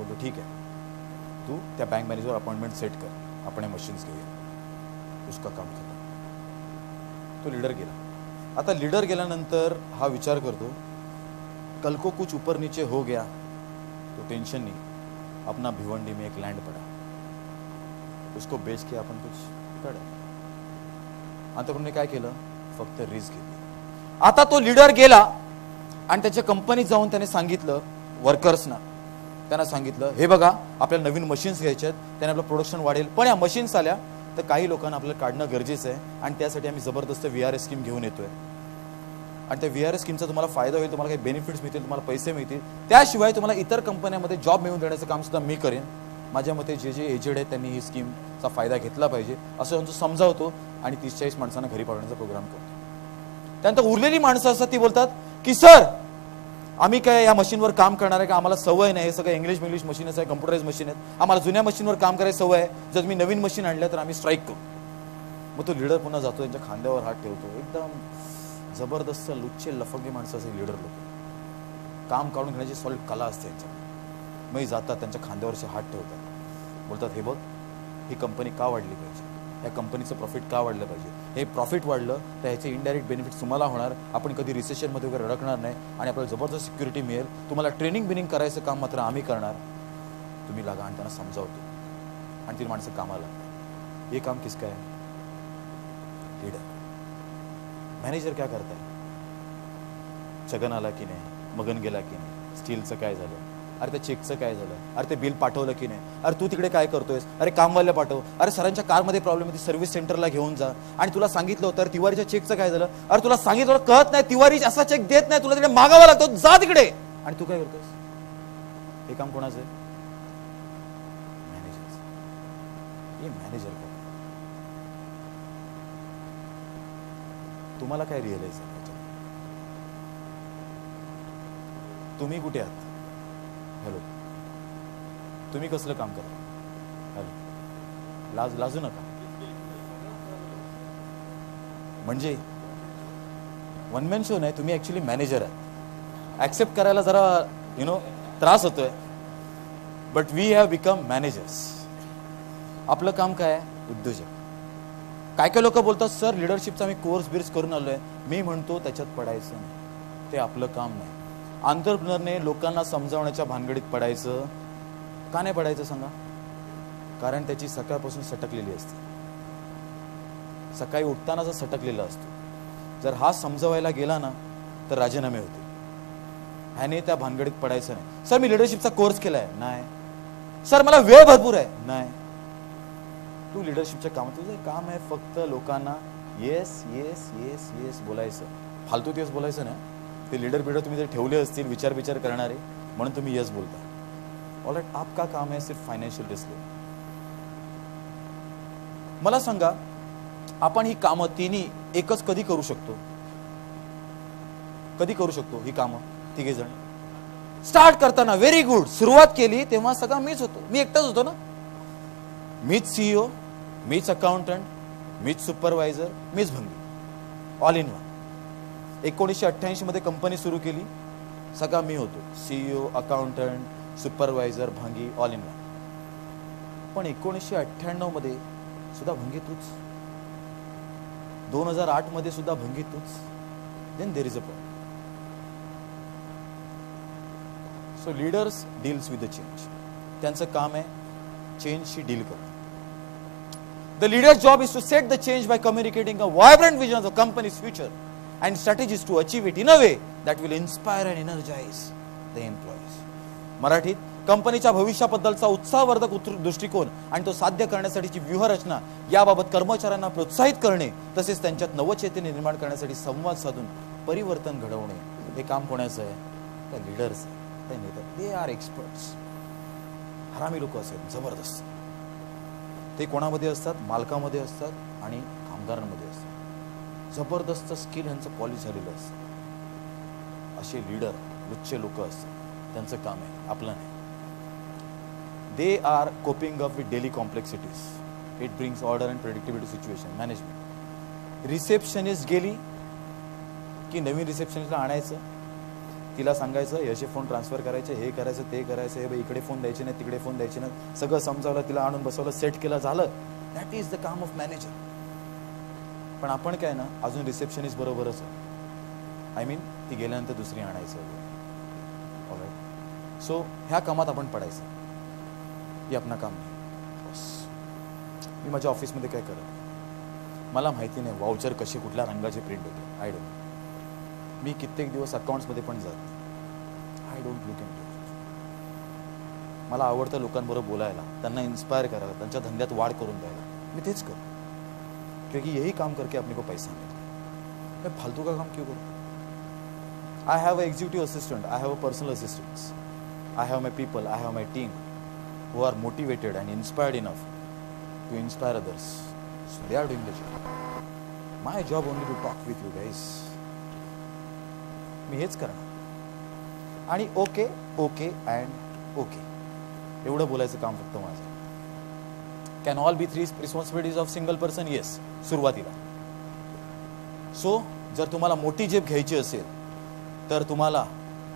तो बोलतो ठीक आहे, तू त्या बँक मॅनेजर अपॉइंटमेंट सेट कर, आपण हे मशीन्स घेऊया, उसका काम केलं. तो लीडर गेला. आता लीडर गेल्यानंतर हा विचार करतो, कल को कुछ ऊपर नीचे हो गया तो टेंशन नहीं, अपना भिवंडी में एक लैंड पड़ा, उसको बेच के आपण कुछ करा. आता कोणी काय केलं, फक्त रिस्क घेतली. आता तो लीडर गेला आणि त्याच्या कंपनीत जाऊन त्याने सांगितलं वर्कर्सना, त्यांना सांगितलं हे बघा आपल्याला नवीन मशीन्स घ्यायचे आहेत, त्याने आपलं प्रोडक्शन वाढेल, पण या मशीन्स आल्या तर काही लोकांना आपल्याला काढणं गरजेचं आहे आणि त्यासाठी आम्ही जबरदस्त VRS स्कीम घेऊन येतोय. आणि त्या VRS स्कीमचा तुम्हाला फायदा होईल, तुम्हाला काही बेनिफिट्स मिळतील, तुम्हाला पैसे मिळतील, त्याशिवाय तुम्हाला इतर कंपन्यांमध्ये जॉब मिळवून देण्याचं काम सुद्धा मी करेन. माझ्या मते जे जे एजेड आहेत त्यांनी ही स्कीमचा फायदा घेतला पाहिजे असं त्यांचं समजावतो आणि 30-40 माणसांना घरी पाठवण्याचा प्रोग्राम करतो. त्यानंतर उरलेली माणसं असतात ती बोलतात की सर आम्ही काय या मशीनवर काम करणार आहे का, आम्हाला सवय नाही, हे सगळं इंग्लिश मशीनच आहे, कम्प्युटराइज मशीन आहेत, आम्हाला जुन्या मशीनवर काम करायची सवय आहे, जर मी नवीन मशीन आणलं तर आम्ही स्ट्राईक करू. मग तो लीडर पुन्हा जातो, त्यांच्या खांद्यावर हात ठेवतो. एकदम जबरदस्त लुच्चे लफंगे माणसं असे लीडर लोक, काम काढून घेण्याची सॉलिड कला असते त्यांच्या. मग जातात त्यांच्या खांद्यावरचे हात ठेवतात, बोलतात हे बघ ही कंपनी का वाढली पाहिजे, या कंपनीचं प्रॉफिट का वाढलं पाहिजे, हे प्रॉफिट वाढलं तर ह्याचे इनडायरेक्ट बेनिफिट्स तुम्हाला होणार, आपण कधी रिसेशनमध्ये वगैरे अडकणार नाही आणि आपल्याला जबरदस्त सिक्युरिटी मिळेल, तुम्हाला ट्रेनिंग बिनिंग करायचं काम मात्र आम्ही करणार, तुम्ही लागा. आणि त्यांना समजावतो आणि ती माणसं कामाला. हे काम किसका आहे, लीडर. मॅनेजर काय करताय, चगन आला की नाही, मगन गेला की नाही, स्टीलचं काय झालं, अरे त्या चेकचं काय झालं, अरे ते बिल पाठवलं की नाही, अरे तू तिकडे काय करतोयस, अरे कामवाल्या पाठव, अरे सरांच्या कारमध्ये प्रॉब्लेम आहे, सर्व्हिस सेंटरला घेऊन जा. आणि तुला सांगितलं होतं अरे तिवारीच्या चेकचं काय झालं, अरे तुला सांगितलं कळत नाही, तिवारी असा चेक देत नाही, तुला तिकडे मागावा लागतो, जा तिकडे. आणि तू काय करतोस, हे काम कोणाचं आहे, मॅनेजरचं. हे मॅनेजर काय, तुम्हाला काय रिअलाइज आहे, तुम्ही कुठे आहात, हॅलो, तुम्ही कसलं काम करता, हॅलो, लाजू नका. म्हणजे वन मॅन शो नाही, तुम्ही ऍक्च्युली मॅनेजर आहात. ऍक्सेप्ट करायला जरा त्रास होतोय, but we have become managers. आपलं काम काय आहे, उद्योजक. काय काय लोक बोलतात सर लिडरशिपचा मी कोर्स बिर्स करून आलोय, मी म्हणतो त्याच्यात पडायचं नाही, ते आपलं काम नाही. एंटरप्रेन्योरने लोकांना समजावण्याच्या भानगडीत पडायचं का नाही पडायचं सांगा, कारण त्याची सकाळपासून सटकलेली असते, सकाळी उठतानाचा सटकलेला असतो. जर हा समजवायला गेला ना तर राजीनामे होते. ह्याने त्या भानगडीत पडायचं नाही. सर मी लिडरशिपचा कोर्स केलाय, नाही. सर मला वेळ भरपूर आहे, नाही. तू लिडरशिपच्या काम, तुझं काम आहे फक्त लोकांना येस येस येस येस बोलायचं, फालतू तेच बोलायचं ना. ते लीडर बिडर तुम्ही जर ठेवले असतील विचार करणारे म्हणून तुम्ही यस बोलता. ऑलराइट, आपका काम है सिर्फ फायनान्शियल रिस्क. मला सांगा आपण ही कामं तिन्ही एकच कधी करू शकतो, कधी करू शकतो ही कामं तिघे जण. स्टार्ट करताना व्हेरी गुड, सुरुवात केली तेव्हा सगळं मीच होतो, मी एकटाच होतो ना. मीच सीईओ, मीच अकाउंटंट, मीच सुपरवायझर, मीच भंगी, ऑल इन वन. 1988 मध्ये कंपनी सुरू केली, सगळा मी होतो, सीईओ, अकाउंटंट, सुपरवायझर, भंगी, ऑल इन वन. पण 1998 मध्ये सुद्धा भंगी तूच, 2008 मध्ये सुद्धा भंगी तूच. Then there is a problem. So leaders deals with the change. त्यांचं काम आहे चेंजशी डील करणं. The leader's job is to set the change by communicating a vibrant vision of the company's future and strategies to achieve it in a way that will inspire and energize the employees. मराठीत कंपनीच्या भविष्याबद्दलचा उत्साहवर्धक दृष्टिकोन आणि तो साध्य करण्यासाठीची व्यूहरचना याबाबत कर्मचाऱ्यांना प्रोत्साहित करणे तसेच त्यांच्यात नवचैतन्य निर्माण करण्यासाठी संवाद साधून परिवर्तन घडवणे हे काम कोणाचं आहे, त्या लीडर्स, त्या नेते. They are experts. हरामी लोक असतात जबरदस्त. ते कोणामध्ये असतात, मालकामध्ये असतात आणि कामगारांमध्ये असतात. जबरदस्त स्किल यांचं पॉलिश झालेलं असतं. असे लीडर उच्च लोक असतात, त्यांचं काम आहे, आपलं नाही. They are coping up with daily complexities. It brings order and predictability situation management. Receptionist गेली की नवीन रिसेप्शनिस्टला आणायचं, तिला सांगायचं हे असे फोन ट्रान्सफर करायचे, हे करायचं, ते करायचं, हे इकडे फोन द्यायचे नाही, तिकडे फोन द्यायचे नाही, सगळं समजावलं, तिला आणून बसवलं, सेट केलं, झालं. दॅट इज द काम ऑफ मॅनेजर. पण आपण काय ना, अजून रिसेप्शनिस्ट बरोबरच आय मीन ती गेल्यानंतर दुसरी आणायचं. ऑलराईट. सो ह्या कामात आपण पडायचं, हे आपलं काम नाही. मी माझ्या ऑफिसमध्ये काय करत, मला माहिती नाही वाउचर कशी कुठल्या रंगाचे प्रिंट होते, आय डोंट. मी कित्येक दिवस अकाउंट्समध्ये पण जात नाही. I don't look into. मला आवडतं लोकांबरोबर बोलायला, त्यांना इन्स्पायर करायला, त्यांच्या धंद्यात वाढ करून द्यायला. मी तेच करतो, क्योंकि यही काम करके अपने को पैसा मिलता. मैं फालतू का काम क्यों करूँ? I have a executive assistant, I have a personal assistants, I have my people, I have my team who are motivated and inspired enough to inspire others. So they are doing the job. My job only to talk with you guys. मी हेच करणार आणि okay okay and okay एवढं बोलायचं काम फक्त माझं. Can all B 3 responsibilities of single person? Yes, सुरुवातीला. So जर तुम्हाला मोठी जेब घ्यायची असेल तर तुम्हाला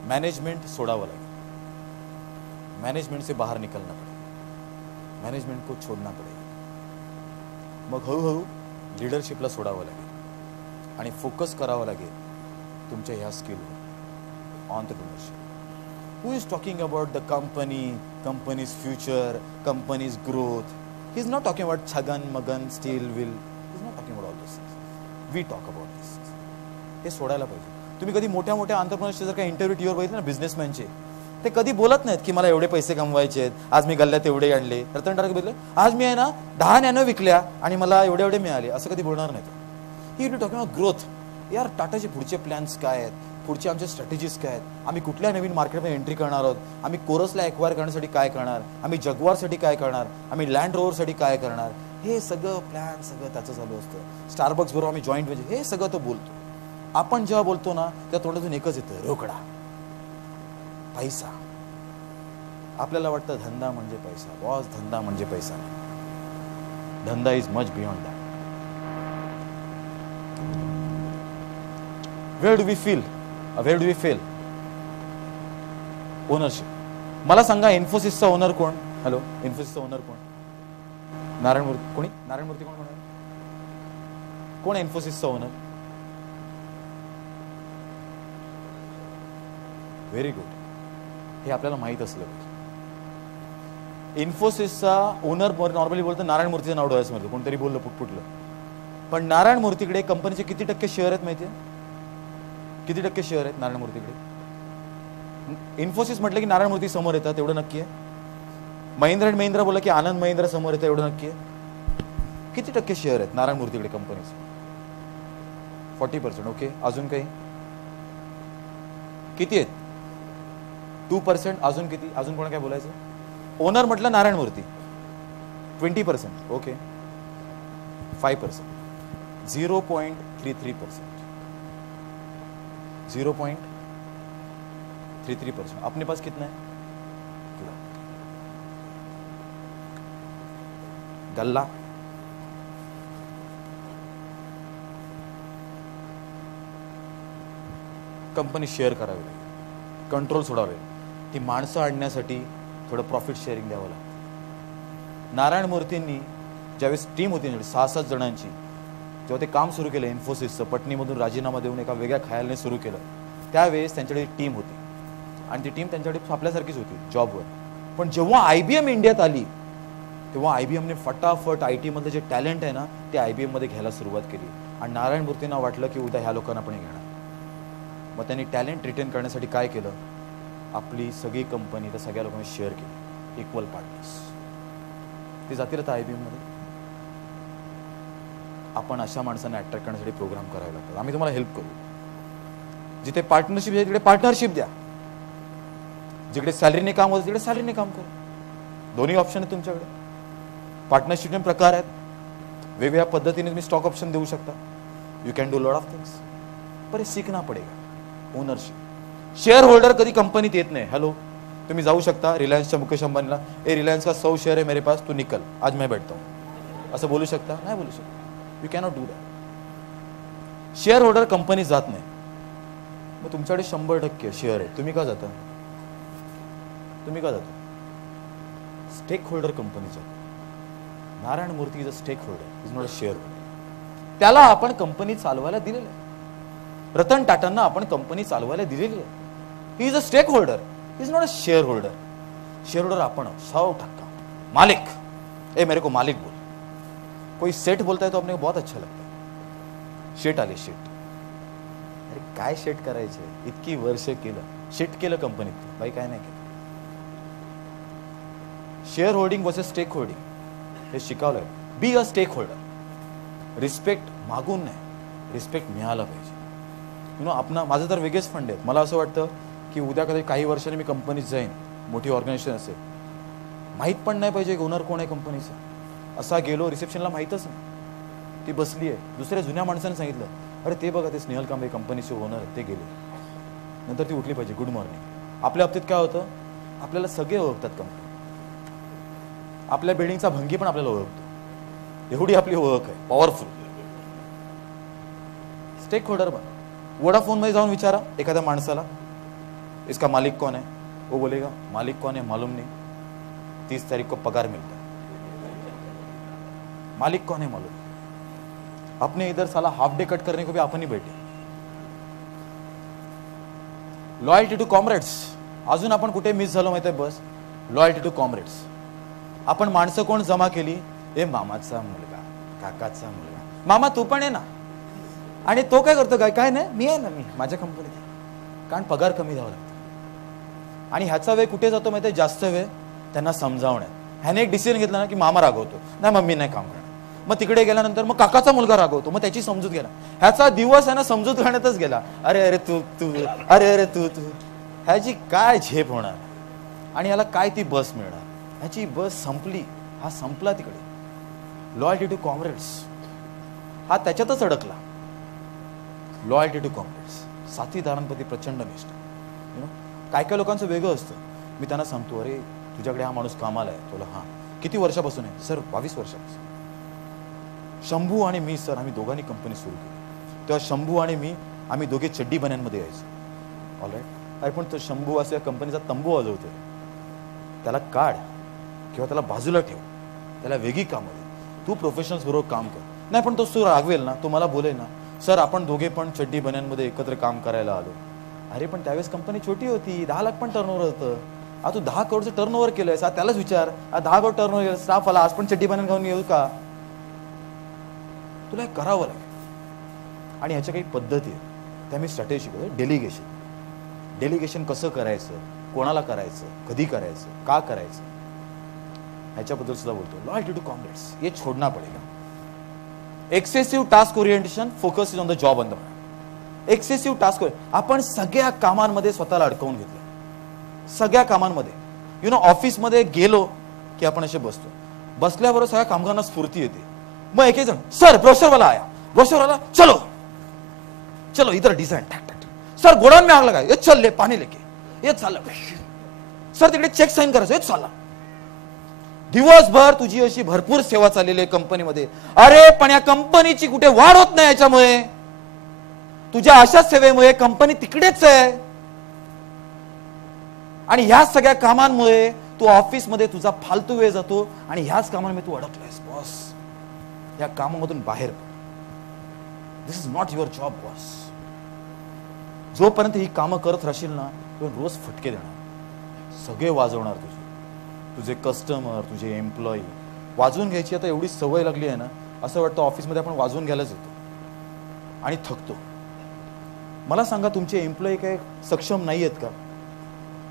मॅनेजमेंट सोडावं लागेल. मैनेजमेंट से बाहर निकलना पड़ेगा, मैनेजमेंट को छोड़ना पड़ेगा. मग हळूहळू लीडरशिपला सोडावं लागेल आणि फोकस करावं लागेल तुमच्या ह्या स्किलवर. Entrepreneurship. Who is talking about the company's future, company's growth. He is not talking about Chhagan Magan steel will. He is not talking about all this. We talk about this. हे सोडायला पाहिजे. तुम्ही कधी मोठ्या मोठ्या ऑन्टरप्रिनर्सचे जर काही इंटरव्ह्यू टीव्हीवर बघितले ना, बिझनेसमॅनचे, ते कधी बोलत नाहीत की मला एवढे पैसे कमवायचे आहेत, आज मी गल्ल्यात एवढे आणले, रतन टाटा बघितलं आज मी आहे ना 10 नॅनो विकल्या आणि मला एवढे एवढे मिळाले, असं कधी बोलणार नाहीत. He will talking about growth. यार टाटाचे पुढचे प्लॅन्स काय आहेत, पुढचे आमचे स्ट्रॅटेजीज काय आहेत, आम्ही कुठल्या नवीन मार्केटमध्ये एंट्री करणार आहोत, आम्ही कोरसला एक्वायर करण्यासाठी काय करणार, आम्ही जगवारसाठी काय करणार, आम्ही लँड रोवरसाठी काय करणार, हे सगळं प्लॅन सगळं त्याचं चालू असतं. स्टारबक्स बरोबर आम्ही जॉईंट म्हणजे हे सगळं तो बोलतो. आपण जेव्हा बोलतो ना त्या तोंडातून एकच येतं, रोकडा, पैसा. आपल्याला वाटतं धंदा म्हणजे पैसा. बॉस, धंदा म्हणजे पैसा नाही. धंदा is much beyond that. Where do we feel, where do we fail? Ownership. मला सांगा इन्फोसिसचा ओनर कोण? हॅलो, इन्फोसिसचा ओनर कोण? नारायण मूर्ती. कोणी? नारायण मूर्ती कोण? कोण आहे इन्फोसिसचा ओनर? Very good. हे आपल्याला माहित असलं पाहिजे. इन्फोसिसचा ओनर नॉर्मली बोलतो नारायण मूर्तीचं नाव डोळ्यास मध्ये कोणतरी बोललं पुटपुटलं. पण नारायण मूर्तीकडे कंपनीचे किती टक्के शेअर आहेत माहितीये? किती टक्के शेअर आहेत नारायण मूर्तीकडे? इन्फोसिस म्हटलं की नारायण मूर्ती समोर येतात एवढं नक्की आहे. महिंद्रा अँड महिंद्रा बोललं की आनंद महिंद्रा समोर येतं एवढं नक्की आहे. किती टक्के शेअर आहेत नारायण मूर्तीकडे कंपनीचे? 40%. ओके, अजून काही? किती आहेत? 2%. अजून किती? अजून कोणा काय बोलायचं? ओनर म्हटलं नारायण मूर्ती 20%. ओके, 5%. 0.33%. 0.33%. अपने पास कितना है? गल्ला. कंपनी शेअर करावी लागेल, कंट्रोल सोडावे. ती माणसं आणण्यासाठी थोडं प्रॉफिट शेअरिंग द्यावं लागतं. नारायण मूर्तींनी ज्यावेळेस टीम होती 6-7 जणांची, जेव्हा ते काम सुरू केलं इन्फोसिसचं, पटनीमधून राजीनामा देऊन एका वेगळ्या खायालने सुरू केलं, त्यावेळेस त्यांच्याकडे टीम होती आणि ती टीम त्यांच्याकडे आपल्यासारखीच होती जॉबवर. पण जेव्हा IBM इंडियात आली तेव्हा IBMने फटाफट IT मधलं जे टॅलेंट आहे ना ते IBM मध्ये घ्यायला सुरुवात केली आणि नारायण मूर्तींना वाटलं की उद्या ह्या लोकांना पण घेणार. मग त्यांनी टॅलेंट रिटेन करण्यासाठी काय केलं? आपली सगळी कंपनी त्या सगळ्या लोकांनी शेअर केली, इक्वल पार्टनर्स. ते जातील आता IBM मध्ये. आपण अशा माणसांना अट्रॅक्ट करण्यासाठी प्रोग्राम करावे लागतात. आम्ही तुम्हाला हेल्प करू. जिथे पार्टनरशिप आहे तिकडे पार्टनरशिप द्या, जिकडे सॅलरीने काम होतं तिकडे सॅलरीने काम करू. दोन्ही ऑप्शन आहेत तुमच्याकडे. पार्टनरशिपचे प्रकार आहेत, वेगवेगळ्या पद्धतीने तुम्ही स्टॉक ऑप्शन देऊ शकता. You can do lot of things, पर हे सीखना पडेगा. ओनरशिप. शेअर होल्डर कधी कंपनीत येत नाही. हॅलो, तुम्ही जाऊ शकता रिलायन्सच्या मुकेश अंबानीला, ए रिलायन्स का 100 शेअर है मेरे पास, तू निकल, आज मैं बैठता हूं, असं बोलू शकता? नाही बोलू शकता. You cannot do that. Share holder company जात नाही. मग तुमच्याकडे 100% शेअर आहे, तुम्ही का जाता? स्टेक होल्डर कंपनीचा. Narayana Murthy is a stake holder, is not a share holder. त्याला आपण कंपनी चालवायला दिलेलं आहे. रतन टाटांना आपण कंपनी चालवायला दिलेली आहे. He is a stake holder, is not a share holder. Share holder आपण 100% मालिक. ए मेरे को मालिक बोल. कोई सेठ बोलता है तो अपने को बहुत अच्छा लगता है. शेट आले शेट. अरे काय शेट करायचे, इतकी वर्ष केलं, शेट केलं कंपनीत, बाई काय नाही केलं. Share holding versus stake holding हे शिकवलंय. Be a stake holder. Respect मागून नाही, रिस्पेक्ट मिळाला पाहिजे. माझं तर वेगळेच फंड आहेत. मला असं वाटतं की उद्या कधी काही वर्षांनी मी कंपनीत जाईन, मोठी ऑर्गनायझेशन असेल, माहीत पण नाही पाहिजे ओनर कोण आहे कंपनीचा. असा गेलो रिसेप्शनला माहीतच नाही, ती बसली आहे. दुसऱ्या जुन्या माणसाने सांगितलं, अरे ते बघा ते स्नेहल कांबळे कंपनीचे ओनर आहेत, ते गेले. नंतर ती उठली पाहिजे, गुड मॉर्निंग. आपल्या बाबतीत काय होतं, आपल्याला सगळे ओळखतात कंपनी. आपल्या बिल्डिंगचा भंगी पण आपल्याला ओळखतो, एवढी आपली ओळख आहे, पॉवरफुल. स्टेक होल्डर बन. वोडाफोन मध्ये जाऊन विचारा एखाद्या माणसाला, इसका मालिक कौन है? वो बोलेगा मालिक कौन है मालूम नहीं, 30 तारीख को पगार मिलता है. मालिक कौन है मालूम. अपने इधर साला हाफ डे कट करने को भी अपन ही बैठे. Loyalty to comrades. अजून आपण कुठे मिस झालो माहिती आहे? बस लॉयल्टी टू कॉम्रेड्स. आपण माणसं कोण जमा केली? ए मामाचा मुलगा, काकाचा मुलगा. मामा तू पण आहे ना. आणि तो काय करतो? काय नाही, मी आहे ना, मी माझ्या कंपनीत. कारण पगार कमी द्यावा लागतो. आणि ह्याचा वेळ कुठे जातो माहिती आहे? जास्त वेळ त्यांना समजावण्यात. ह्याने एक डिसिजन घेतला ना की मामा रागवतो, नाही मम्मी नाही काम करणार. मग तिकडे गेल्यानंतर मग काकाचा मुलगा रागवतो, मग त्याची समजूत घ्यायला. ह्याचा दिवस आहे ना समजूत घेण्यातच गेला. अरे अरे तू तू, अरे अरे तू तू. ह्याची काय झेप होणार, आणि याला काय ती बस मिळणार. ह्याची बस संपली, हा संपला तिकडे. लॉयल्टी टू कॉम्रेड्स हा त्याच्यातच अडकला. Loyalty to Comrades. साथीदारांप्रती प्रचंड निष्ठा. काय काय लोकांचं वेगळं असतं. मी त्यांना सांगतो, अरे तुझ्याकडे हा माणूस कामाला आहे. तुला हा किती वर्षापासून आहे? सर 22 वर्षापासून. शंभू आणि मी सर, आम्ही दोघांनी कंपनी सुरू केली. तेव्हा शंभू आणि मी आम्ही दोघे चड्डी बन्यांमध्ये यायचो. ऑलराईट. अरे पण तो शंभू असं कंपनीचा तंबू वाजवतोय, त्याला काढ किंवा त्याला बाजूला ठेव, त्याला वेगळी कामं दे. तू प्रोफेशनल्स बरोबर काम कर. नाही पण तो रागवेल ना, तो मला बोलेल ना, सर आपण दोघे पण चड्डी बन्यांमध्ये एकत्र काम करायला आलो. अरे पण त्यावेळेस कंपनी छोटी होती, 10 लाख पण टर्नओव्हर होतं. तू 10 करोडचं टर्नओव्हर केलंय. त्यालाच विचार, 10 करोड टर्नओव्हर स्टाफ आला, आज पण चड्डी बन्यान घेऊन येऊ का? तुला हे करावं लागेल. आणि ह्याच्या काही पद्धती आहेत, त्या मी स्ट्रॅटेजी शिकवतो. डेलिगेशन कसं करायचं, कोणाला करायचं, कधी करायचं, का करायचं, ह्याच्याबद्दल सुद्धा बोलतो. लॉयल्टी टू कॉम्रेड्स ये छोडना पडेगा. Excessive task orientation, focus is on the job on the. Excessive task, आपण सगळ्या कामांमध्ये स्वतःला अडकवून घेतलं. सगळ्या कामांमध्ये. ऑफिसमध्ये गेलो की आपण असे बसतो. बसल्याबरोबर सगळ्या कामगारांना स्फूर्ती येते. मग एक जण, सर ब्रोशरवाला आया, ब्रोशरवाला चलो चलो इधर डिजाइन, सर गोडाऊन में आग लगाय, ये चल ले पाणी लेके, ये चाललं. सर तिकडे चेक साइन करायचं, हेच चालला. दिवसभर तुझी अशी भरपूर सेवा चाललेली आहे कंपनीमध्ये. अरे पण या कंपनीची कुठे वाढ होत नाही. याच्यामुळे तुझ्या अशा सेवेमुळे कंपनी तिकडेच आहे. आणि ह्या सगळ्या कामांमुळे तू ऑफिसमध्ये तुझा फालतू वेळ जातो आणि ह्याच कामांमध्ये तू अडकलायस. बॉस या कामामधून बाहेर पड. This is not your job boss. जोपर्यंत ही कामं करत राहशील ना, तो रोज फटके देणार, सगळे वाजवणार तुझे. तुझे कस्टमर, तुझे एम्प्लॉई. वाजवून घ्यायची आता एवढी सवय लागली आहे ना, असं वाटतं ऑफिसमध्ये आपण वाजवून घ्यायलाच येतो आणि थकतो. मला सांगा, तुमचे एम्प्लॉई काय सक्षम नाही आहेत का?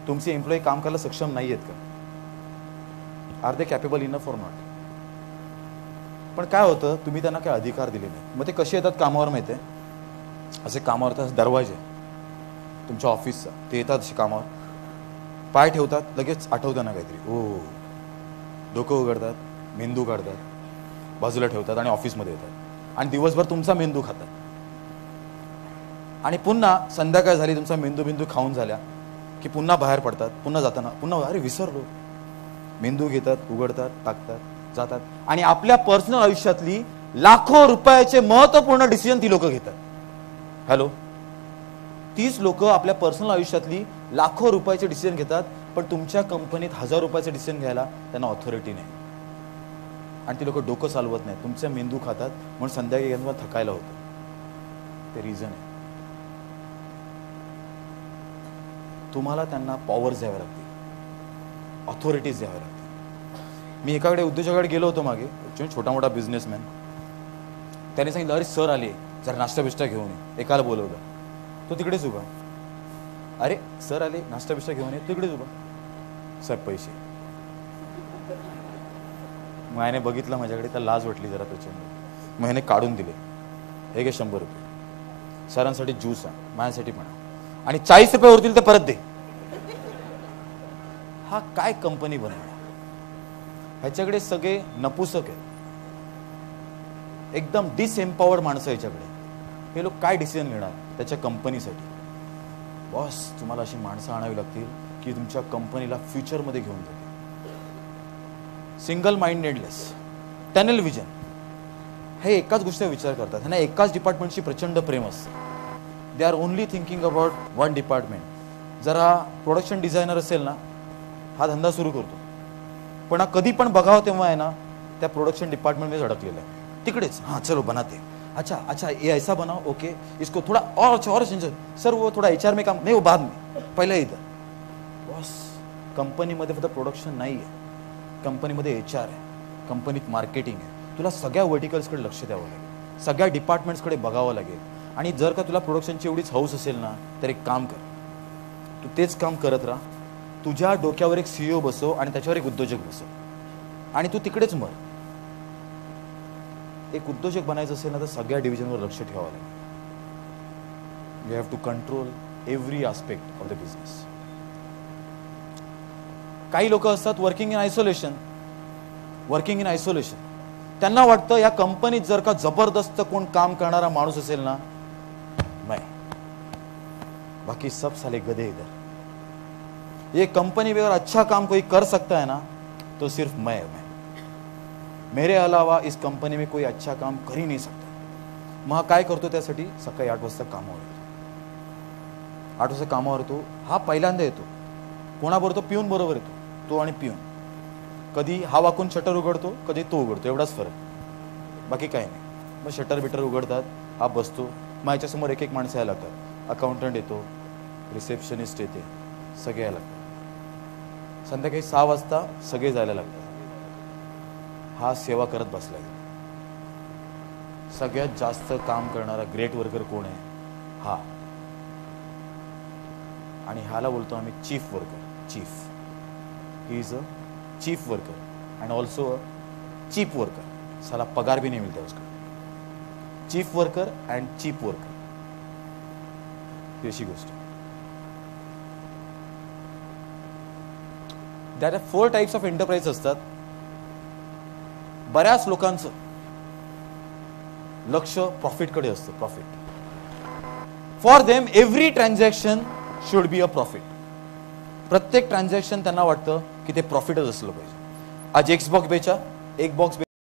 तुमचे एम्प्लॉई काम करायला सक्षम नाही आहेत का? Are they capable enough or not? पण काय होतं, तुम्ही त्यांना काय अधिकार दिले नाही. मग ते कसे येतात कामावर माहिती आहे? असे कामावर तर दरवाजे तुमच्या ऑफिसचा, ते येतात असे कामावर, पाय ठेवतात, लगेच आठवतं ना काहीतरी, ओ डोकं उघडतात, मेंदू काढतात, बाजूला ठेवतात आणि ऑफिसमध्ये येतात आणि दिवसभर तुमचा मेंदू खातात. आणि पुन्हा संध्याकाळ झाली, तुमचा मेंदू खाऊन झाल्या की पुन्हा बाहेर पडतात. पुन्हा जाताना पुन्हा अरे विसरलो. मेंदू घेतात, उघडतात, टाकतात, जातात. आणि आपल्या पर्सनल आयुष्यातली लाखो रुपयाचे महत्वपूर्ण डिसिजन ती लोक घेतात. हॅलो, तीच लोक आपल्या पर्सनल आयुष्यातली लाखो रुपयाचे डिसिजन घेतात, पण तुमच्या कंपनीत 1000 रुपयाचे डिसिजन घ्यायला त्यांना ऑथॉरिटी नाही. आणि ती लोक डोकं चालवत नाही, तुमचा मेंदू खातात, म्हणून संध्याकाळी गेल्यावर थकायला होतं. ते रिझन आहे. तुम्हाला त्यांना पॉवर्स द्याव्या लागतील, ऑथॉरिटीज द्याव्या लागतील. मी एकाकडे उद्योजकाकडे गेलो होतो मागे, छोटा मोठा बिझनेसमॅन. त्याने सांगितलं, अरे सर आले, जरा नाश्ता बिष्टा घेऊन ये. एकाला बोलवलं, तो तिकडेच उभा. अरे सर आले, नाश्ता बिष्टा घेऊन ये, तिकडेच उभा. सर पैसे. मायाने बघितलं माझ्याकडे, तर लाज वाटली जरा प्रचंड. मग ह्याने काढून दिले, हे घे 100 रुपये, सरांसाठी ज्यूस आहे, माझ्यासाठी पण, आणि 40 रुपये उरतील तर परत दे. हा काय कंपनी बनवणार? ह्याच्याकडे सगळे नपुसक आहेत, एकदम डिसएम्पॉवर्ड माणसं ह्याच्याकडे. हे लोक काय डिसिजन घेणार त्याच्या कंपनीसाठी? बॉस, तुम्हाला अशी माणसं आणावी लागतील की तुमच्या कंपनीला फ्युचरमध्ये घेऊन जातील. सिंगल माइंडेडलेस, टनेल विजन, हे एकाच गोष्टीचा विचार करतात. ह्यांना एकाच डिपार्टमेंटची प्रचंड प्रेम असतं. They are only thinking about one department. जरा प्रोडक्शन डिझायनर असेल ना, हा धंदा सुरू करतो, पण हा कधी पण बघावं तेव्हा आहे ना त्या प्रोडक्शन डिपार्टमेंटमध्ये अडकलेला आहे. तिकडेच, हाँ चलो बनाते, अच्छा अच्छा ये ऐसा बनाओ, ओके इसको थोड़ा और अच्छा और चेंज, सर वो थोड़ा HR में काम नहीं, वो बाद में, पहले इधर. बॉस, कंपनीमध्ये फक्त प्रोडक्शन नाही आहे, कंपनीमध्ये HR आहे, कंपनीत मार्केटिंग आहे. तुला सगळ्या वर्टिकल्सकडे लक्ष द्यावं लागेल, सगळ्या डिपार्टमेंट्सकडे बघावं लागेल. आणि जर का तुला प्रोडक्शनची एवढीच हौस असेल ना, तर एक काम कर, तू तेच काम करत राहा. तुझ्या डोक्यावर एक CEO बसव आणि त्याच्यावर एक उद्योजक बसव, आणि तू तिकडेच मर. एक उद्योजक बनायचं असेल ना, तर सगळ्या डिव्हिजनवर लक्ष ठेवावं लागेल. You have to control every aspect of the business. काही लोक असतात वर्किंग इन आयसोलेशन. त्यांना वाटतं या कंपनीत जर का जबरदस्त कोण काम करणारा माणूस असेल ना, मैं, बाकी सब साले गधे इधर. ये कंपनी में अगर अच्छा काम कोई कर सकता है ना, तो सिर्फ मैं. मेरे अलावा इस कंपनी में कोई अच्छा काम कर ही नहीं सकता. मग काय करतो त्यासाठी? सकाळी 8 वाजता कामावर येतो. 8 वाजता कामावर येतो. हा पहिल्यांदा येतो. कोणाबरोबर? पिऊन बरोबर येतो. तो आणि पिऊन. कधी हा वाकून शटर उघडतो, कधी तो उघडतो, एवढाच फरक, बाकी काही नाही. मग शटर बिटर उघडतात, हा बसतो. मग याच्यासमोर एक एक माणसं यायला लागतात. अकाउंटंट येतो, रिसेप्शनिस्ट येते, सगळे यायला लागतात. संध्याकाळी 6 वाजता सगळे जायला लागतात. हा सेवा करत बसलाय. सगळ्यात जास्त काम करणारा ग्रेट वर्कर कोण आहे? हा. आणि ह्याला बोलतो आम्ही chief worker. Chief, he is a chief worker and also a cheap worker. साला पगार भी नहीं मिलता उसका. Chief worker and cheap worker, ही अशी गोष्ट. That are 4 types of enterprise असतात. बऱ्याच लोकांचं लक्ष प्रॉफिटकडे असतं. Profit. For them every transaction should be a profit. प्रत्येक ट्रान्झॅक्शन त्यांना वाटतं की ते प्रॉफिटच असलं पाहिजे. आज एक बॉक्स